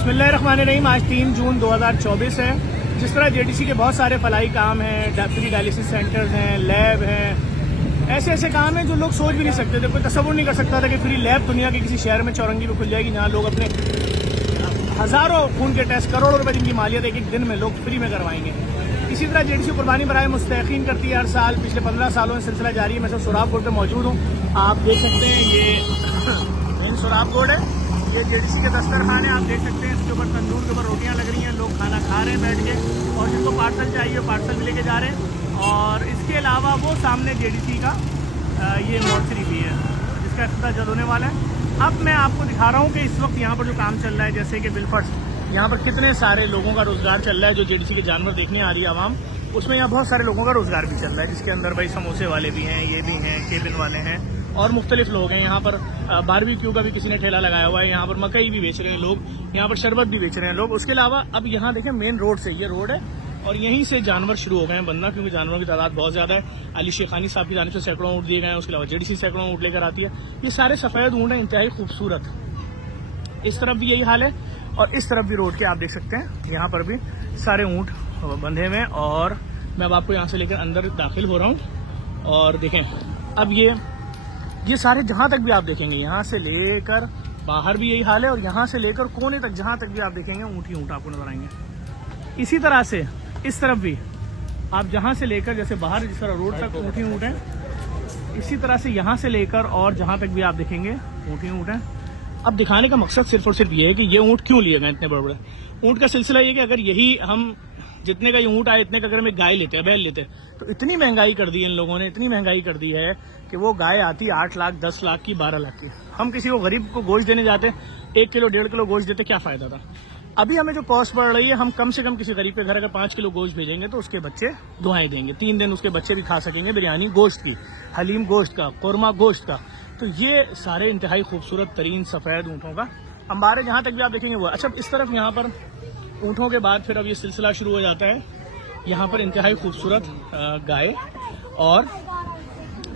बिस्मिल्लाहिर्रहमानिर्रहीम। आज 3 जून 2024 है। जिस तरह जेडीसी के बहुत सारे फलाई काम हैं, फ्री डायलिसिस सेंटर्स हैं, लैब हैं, ऐसे ऐसे काम हैं जो लोग सोच भी नहीं सकते थे। कोई तसव्वुर नहीं कर सकता था कि फ्री लैब दुनिया के किसी शहर में चौरंगी में खुल जाएगी, जहाँ लोग अपने हज़ारों खून के टेस्ट, करोड़ों रुपए जिनकी मालियत एक एक दिन में लोग फ्री में करवाएंगे। इसी तरह जेडीसी कुर्बानी बराए मुस्तहक़ीन करती है हर साल। पिछले 15 सालों में सिलसिला जारी है। मैं सब सुराब बोर्ड पर मौजूद हूँ। आप देख सकते हैं ये मेन सुराब बोर्ड है। ये जेडीसी के दस्तरखान है। आप देख सकते हैं इसके ऊपर तंदूर के ऊपर रोटियां लग रही हैं, लोग खाना खा रहे हैं बैठ के, और जिनको पार्सल चाहिए वो पार्सल भी लेके जा रहे हैं। और इसके अलावा वो सामने जेडीसी का ये मोर्चरी भी है जिसका इफ्तिताह जल्द होने वाला है। अब मैं आपको दिखा रहा हूँ कि इस वक्त यहाँ पर जो काम चल रहा है, जैसे कि बिलफर्स यहाँ पर कितने सारे लोगों का रोजगार चल रहा है। जो जेडीसी के जानवर देखने आ रही है आवाम, उसमें यहाँ बहुत सारे लोगों का रोजगार भी चल रहा है, जिसके अंदर भाई समोसे वाले भी हैं, ये भी हैं, केबिन वाले हैं, और मुख्तलिफ लोग हैं। यहाँ पर बारबेक्यू का भी किसी ने ठेला लगाया हुआ है। यहाँ पर मकई भी बेच रहे हैं लोग, यहाँ पर शरबत भी बेच रहे हैं लोग। उसके अलावा अब यहाँ देखें मेन रोड से, ये रोड है और यहीं से जानवर शुरू हो गए हैं बनना, क्योंकि जानवरों की तादाद बहुत ज्यादा है। अली शेखानी साहब की जानिब से सैकड़ों ऊँट दिए गए हैं। उसके अलावा जेडीसी सैकड़ों ऊँट लेकर आती है। ये सारे सफेद ऊँट हैं, इंतहाई खूबसूरत। इस तरफ भी यही हाल है और इस तरफ भी रोड के आप देख सकते हैं, यहाँ पर भी सारे ऊँट बंधे हुए हैं। और मैं अब आपको यहाँ से लेकर अंदर दाखिल हो रहा हूँ और देखें अब ये सारे जहाँ तक भी आप देखेंगे, यहाँ से लेकर बाहर भी यही हाल है, और यहाँ से लेकर कोने तक जहाँ तक भी आप देखेंगे ऊँट ही ऊँट आपको नजर आएंगे। इसी तरह से इस तरफ भी आप जहाँ से लेकर, जैसे बाहर जिस तरह रोड तक ऊँट ही ऊँट है, इसी तरह से यहाँ से लेकर और जहाँ तक भी आप देखेंगे ऊँट ही ऊँट है। अब दिखाने का मकसद सिर्फ और सिर्फ ये है कि ये ऊँट क्यों लिए गए इतने बड़े बड़े ऊँट का सिलसिला ये कि अगर यही हम जितने का ये ऊँट आए इतने का अगर हम एक गाय लेते हैं, बैल लेते हैं, तो इतनी महंगाई कर दी है इन लोगों ने, इतनी महंगाई कर दी है कि वो गाय आती 8 लाख 10 लाख की 12 लाख की। हम किसी को गरीब को गोश्त देने जाते 1 किलो 1.5 किलो गोश्त देते, क्या फायदा था। अभी हमें जो कॉस्ट पड़ रही है, हम कम से कम किसी गरीब के घर अगर 5 किलो गोश्त भेजेंगे तो उसके बच्चे दुआएं देंगे, 3 दिन उसके बच्चे भी खा सकेंगे बिरयानी गोश्त की, हलीम गोश्त का, कोरमा गोश्त का। तो ये सारे इंतहाई खूबसूरत तरीन सफ़ेद ऊँटों का अंबार है, जहाँ तक भी आप देखेंगे वो। अच्छा, इस तरफ यहाँ पर ऊँटों के बाद फिर अब ये सिलसिला शुरू हो जाता है। यहाँ पर इंतहाई खूबसूरत गाय, और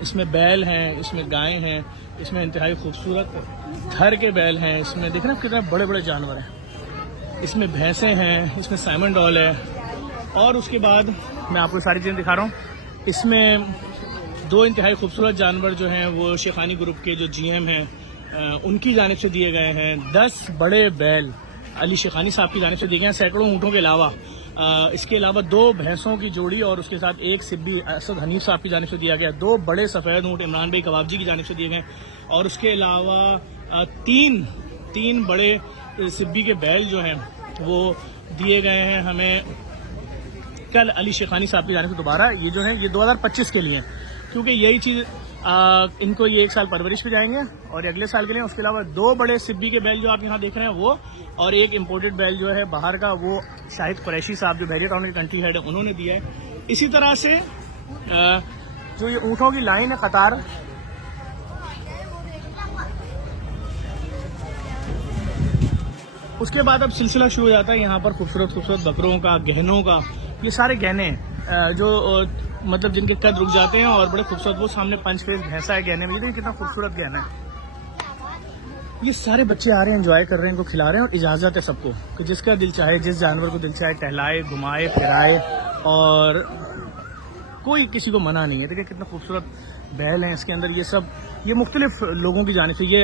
इसमें बैल हैं, इसमें गाय हैं, इसमें इंतहाई खूबसूरत घर के बैल हैं। इसमें देख रहे हैं कितने बड़े बड़े जानवर हैं। इसमें भैंसें हैं, इसमें साइमन डॉल है। और उसके बाद मैं आपको सारी चीज़ें दिखा रहा हूँ। इसमें 2 इंतहाई खूबसूरत जानवर जो हैं वो शेखानी ग्रुप के जो जीएम हैं उनकी जानिब से दिए गए हैं। 10 बड़े बैल अली शेखानी साहब की जानिब से दिए गए हैं, सैकड़ों ऊँटों के अलावा। इसके अलावा 2 भैंसों की जोड़ी और उसके साथ 1 सिब्बी असद हनीफ साहब की जानिब से दिया गया। 2 बड़े सफ़ेद ऊँट इमरान भाई कबाबजी की जानिब से दिए गए। और उसके अलावा 3 बड़े सिब्बी के बैल जो हैं वो दिए गए हैं हमें कल अली शेखानी साहब की जानिब से। दोबारा ये जो है ये 2025 के लिए, क्योंकि यही चीज़ इनको ये 1 साल परवरिश पे जाएंगे और अगले साल के लिए। उसके अलावा 2 बड़े सिब्बी के बैल जो आप यहाँ देख रहे हैं वो, और 1 इम्पोर्टेड बैल जो है बाहर का, वो शाहिद कुरैशी साहब जो बहरिया टाउन के कंट्री हेड है उन्होंने दिया है। इसी तरह से जो ये ऊँटों की लाइन है, कतार, उसके बाद अब सिलसिला शुरू हो जाता है यहाँ पर खूबसूरत खूबसूरत बकरों का, गहनों का। ये सारे गहने जो मतलब जिनके कद रुक जाते हैं और बड़े खूबसूरत, वो सामने 5 फेस भैंसा है गहने में। ये कितना खूबसूरत गहना है। ये सारे बच्चे आ रहे हैं, एंजॉय कर रहे हैं, इनको खिला रहे हैं। और इजाज़त है सबको कि जिसका दिल चाहे, जिस जानवर को दिल चाहे टहलाए, घुमाए फिराए, और कोई किसी को मना नहीं है। देखिए कितना खूबसूरत बैल हैं इसके अंदर। ये सब ये मुख्तलिफ लोगों की जानिब से, ये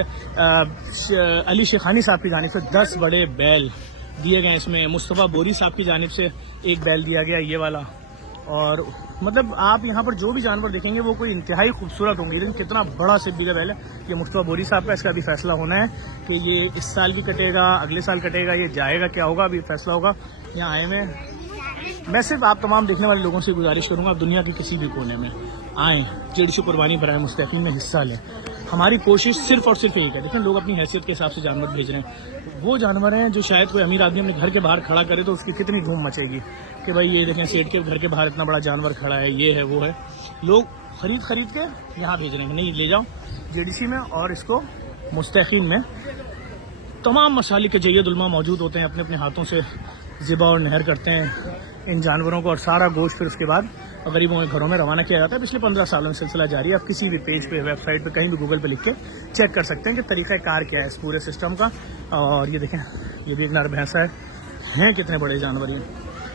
अली शेखानी साहब की जानिब से 10 बड़े बैल दिए गए। इसमें मुस्तफ़ा बोरी साहब की जानिब से 1 बैल दिया गया, ये वाला। और मतलब आप यहाँ पर जो भी जानवर देखेंगे वो कोई इंतहाई खूबसूरत होंगे। लेकिन कितना बड़ा सिब्बी का बैल है ये मुस्तफ़ा बोरी साहब का। इसका अभी फैसला होना है कि ये इस साल भी कटेगा, अगले साल कटेगा, ये जाएगा, क्या होगा, अभी फैसला होगा। यहाँ आए मैं सिर्फ आप तमाम देखने वाले लोगों से गुजारिश करूँगा, आप दुनिया के किसी भी कोने में आएँ, जेडीसी कुर्बानी बराए मुस्तहक़ीन में हिस्सा लें। हमारी कोशिश सिर्फ और सिर्फ एक है। देखें लोग अपनी हैसियत के हिसाब से जानवर भेज रहे हैं। वो जानवर हैं जो शायद कोई अमीर आदमी अपने घर के बाहर खड़ा करे तो उसकी कितनी धूम मचेगी कि भाई ये देखें सेठ के घर के बाहर इतना बड़ा जानवर खड़ा है, ये है, वो है। लोग खरीद के यहाँ भेज रहे हैं, नहीं ले जाओ जेडीसी में और इसको मुस्तहक़ीन में। तमाम मसालिक के जय्यद उलमा मौजूद होते हैं, अपने अपने हाथों से ज़िबा और नहर करते हैं। इन जानवरों को और सारा गोश्त फिर उसके बाद गरीबों के घरों में रवाना किया जाता है। पिछले 15 सालों में सिलसिला जारी है। आप किसी भी पेज पे, वेबसाइट पे, कहीं भी गूगल पे लिख के चेक कर सकते हैं कि तरीक़ा कार क्या है इस पूरे सिस्टम का। और ये देखें, ये भी एक नर भैंसा है कितने बड़े जानवर ये।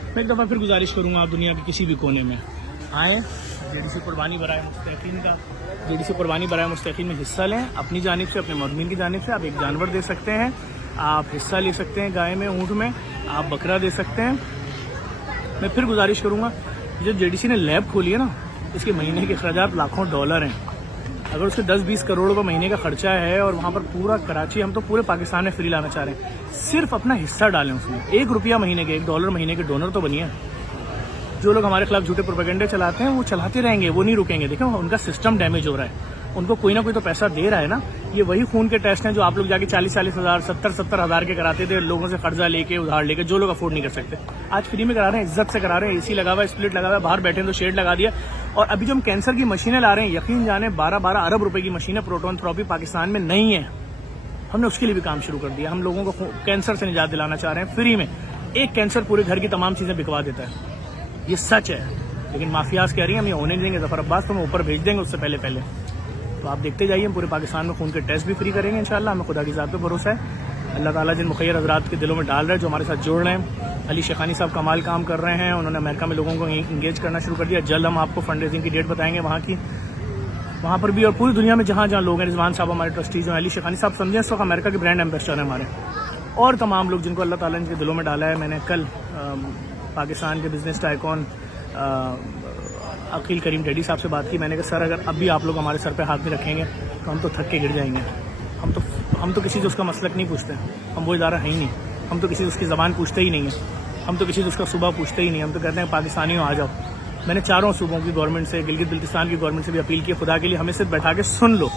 मैं एक दफ़ा फिर गुजारिश करूँगा, आप दुनिया के किसी भी कोने में आएँ, JDC कुर्बानी बराए मुस्तकीन का, JDC कुर्बानी बराए मुस्तकीन में हिस्सा लें। अपनी जानिब से, अपने मदमीन की जानिब से आप एक जानवर दे सकते हैं, आप हिस्सा ले सकते हैं, गाय में, ऊँट में, आप बकरा दे सकते हैं। मैं फिर गुजारिश करूँगा, जो JDC ने लैब खोली है ना, इसके महीने के अखराजात लाखों डॉलर हैं। अगर उसके 10-20 करोड़ रुपये महीने का खर्चा है और वहाँ पर पूरा कराची, हम तो पूरे पाकिस्तान में फ्री लाना चाह रहे हैं, सिर्फ अपना हिस्सा डालें उसमें। $1 महीने के, $1 महीने के डोनर तो बनिए। जो लोग हमारे खिलाफ झूठे प्रोपेगेंडे चलाते हैं वो चलाते रहेंगे, वो नहीं रुकेंगे। देखो उनका सिस्टम डैमेज हो रहा है, उनको कोई ना कोई तो पैसा दे रहा है ना। ये वही खून के टेस्ट हैं जो आप लोग जाके 40-40 हज़ार, 70-70 हज़ार के कराते थे, लोगों से कर्जा लेके, उधार लेके, जो लोग अफोर्ड नहीं कर सकते। आज फ्री में करा रहे हैं, इज्जत से करा रहे हैं। AC लगा हुआ है, स्प्लिट लगा हुआ है, बाहर बैठे हैं तो शेड लगा दिया। और अभी जो हम कैंसर की मशीनें ला रहे हैं, यकीन जाने 12-12 अरब रुपए की मशीनें प्रोटोन थेरेपी पाकिस्तान में नहीं है। हमने उसके लिए भी काम शुरू कर दिया। हम लोगों को कैंसर से निजात दिलाना चाह रहे हैं फ्री में। एक कैंसर पूरे घर की तमाम चीज़ें बिकवा देता है, ये सच है। लेकिन माफियाज कह रही हैं हम ये होने नहीं देंगे, जफर अब्बास तो हम ऊपर भेज देंगे उससे पहले पहले। तो आप देखते जाइए, हम पूरे पाकिस्तान में खून के टेस्ट भी फ्री करेंगे इंशाल्लाह। हमें खुदा की ज़ात पे भरोसा है। अल्लाह ताला जिन मुखैर हज़रात के दिलों में डाल रहे हैं, जो हमारे साथ जोड़ रहे हैं। अली शेखानी साहब कमाल काम कर रहे हैं, उन्होंने अमेरिका में लोगों को इंगेज करना शुरू कर दिया। जल्द हम आपको फंड रेजिंग की डेट बताएंगे वहाँ की, वहाँ पर भी और पूरी दुनिया में जहाँ जहाँ लोग हैं। रिजवान साहब हमारे ट्रस्टीज हैं, अली शेखानी साहब समझें इस वक्त अमेरिका के ब्रांड एम्बेसडर हैं हमारे, और तमाम लोग जिनको अल्लाह ताला ने इनके दिलों में डाला है। मैंने कल पाकिस्तान के बिजनेस टाइकॉन अकील करीम डैडी साहब से बात की। मैंने कहा सर अगर अब भी आप लोग हमारे सर पे हाथ में रखेंगे तो हम तो थक के गिर जाएंगे। हम तो किसी से उसका मसलक नहीं पूछते, हम वो इदारा है ही नहीं। हम तो किसी से उसकी ज़बान पूछते ही नहीं है, हम तो किसी से उसका सुबह पूछते ही नहीं। हम तो कहते हैं पाकिस्तानियों आ जाओ। मैंने चारों सूबों की गवर्नमेंट से, गिलगित बल्तिस्तान की गवर्नमेंट से भी अपील की, खुदा के लिए हमें सिर्फ बैठा के सुन लो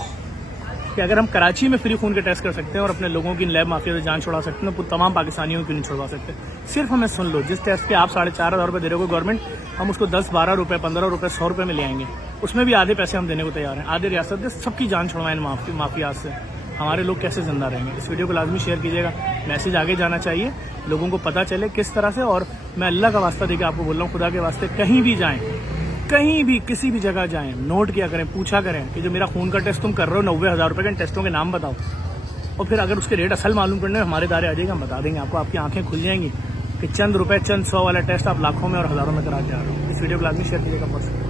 कि अगर हम कराची में फ्री खून के टेस्ट कर सकते हैं और अपने लोगों की लैब माफिया से जान छुड़ा सकते हैं तो तमाम पाकिस्तानियों की नहीं छुड़वा सकते। सिर्फ हमें सुन लो। जिस टेस्ट के आप 4,500 रुपये दे रहे हो गवर्नमेंट, हम उसको 10-12 रुपये, 15 रुपये, 100 रुपये में ले आएंगे। उसमें भी आधे पैसे हम देने को तैयार हैं। आधे रियासत के सबकी जान छुड़वाएं माफिया से। हमारे लोग कैसे जिंदा रहेंगे? इस वीडियो को लाजमी शेयर कीजिएगा, मैसेज आगे जाना चाहिए, लोगों को पता चले किस तरह से। और मैं अल्लाह का वास्ता देकर आपको बोल रहा हूँ, खुदा के वास्ते कहीं भी जाएं, कहीं भी किसी भी जगह जाएं, नोट किया करें, पूछा करें कि जो मेरा खून का टेस्ट तुम कर रहे हो 90,000 रुपये के, टेस्टों के नाम बताओ। और फिर अगर उसके रेट असल मालूम करने में हमारे दायरे आ जाएगा, हम बता देंगे आपको। आपकी आंखें खुल जाएंगी कि चंद रुपए, चंद 100 वाला टेस्ट आप लाखों में और हज़ारों में करा के आ रहे हो। इस वीडियो को लाजमी शेयर कीजिएगा।